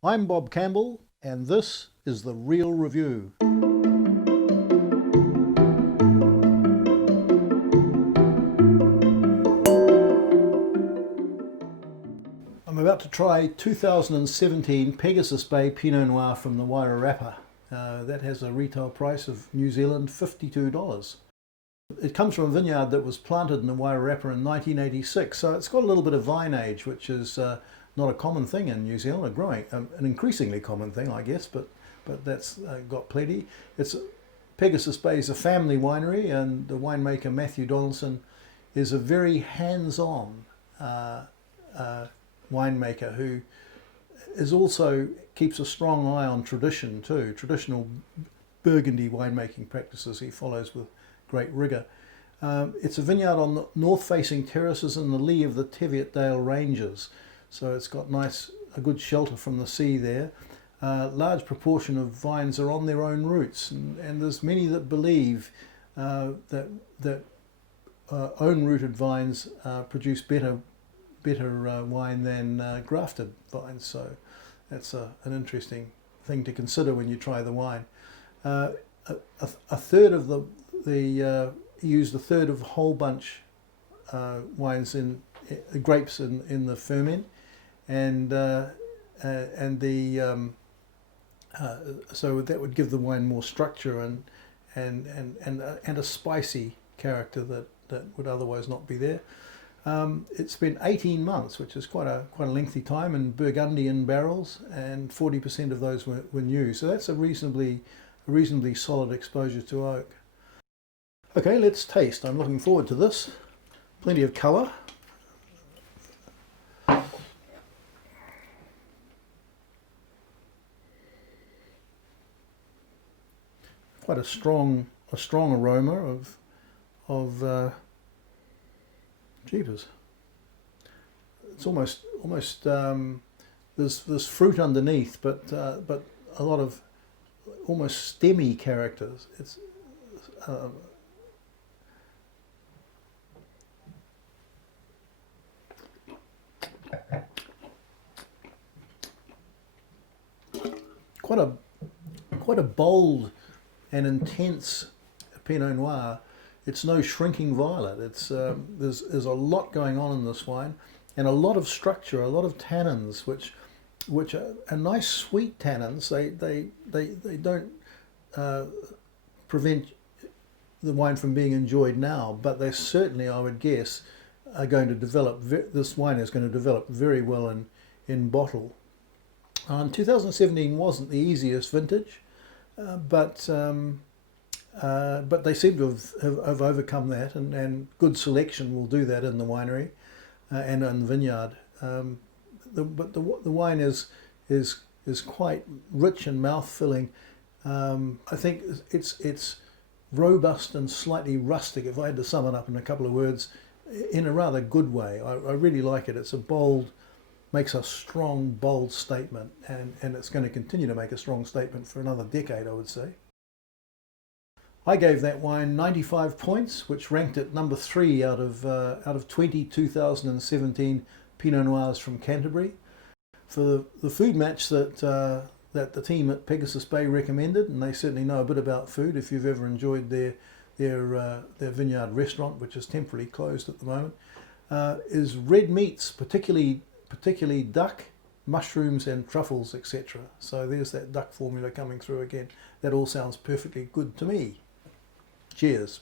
I'm Bob Campbell, and this is The Real Review. I'm about to try 2017 Pegasus Bay Pinot Noir from the Wairarapa. That has a retail price of New Zealand $52. It comes from a vineyard that was planted in the Wairarapa in 1986, so it's got a little bit of vine age, which is not a common thing in New Zealand, an increasingly common thing, I guess, but that's got plenty. Pegasus Bay is a family winery, and the winemaker Matthew Donaldson is a very hands-on winemaker who is also keeps a strong eye on tradition too. Traditional Burgundy winemaking practices he follows with great rigour. It's a vineyard on the north-facing terraces in the lee of the Teviotdale Ranges, so it's got a good shelter from the sea there. Large proportion of vines are on their own roots, and there's many that believe that own-rooted vines produce better wine than grafted vines. So that's an interesting thing to consider when you try the wine. A third of used a third of whole bunch wines in grapes in the ferment, so that would give the wine more structure and a spicy character that would otherwise not be there. It's been 18 months, which is quite a lengthy time, in Burgundian barrels, and 40% of those were new. So that's a reasonably solid exposure to oak. Okay, let's taste. I'm looking forward to this. Plenty of colour. Quite a strong aroma of jeepers. It's almost there's fruit underneath, but a lot of almost stemmy characters. It's quite a bold and intense Pinot Noir. It's no shrinking violet. There's a lot going on in this wine, and a lot of structure, a lot of tannins, which are nice sweet tannins. They don't prevent the wine from being enjoyed now, but they certainly, I would guess, are going to develop. This wine is going to develop very well in bottle. 2017 wasn't the easiest vintage, but they seem to have overcome that, and good selection will do that in the winery and in the vineyard. But the wine is quite rich and mouth-filling. I think it's robust and slightly rustic, if I had to sum it up in a couple of words, in a rather good way. I really like it. It's makes a strong, bold statement, and it's going to continue to make a strong statement for another decade, I would say. I gave that wine 95 points, which ranked it number 3 out of 20 2017 Pinot Noirs from Canterbury. For the food match that the team at Pegasus Bay recommended, and they certainly know a bit about food if you've ever enjoyed their vineyard restaurant, which is temporarily closed at the moment, is red meats, particularly duck, mushrooms and truffles, etc. So there's that duck formula coming through again. That all sounds perfectly good to me. Cheers.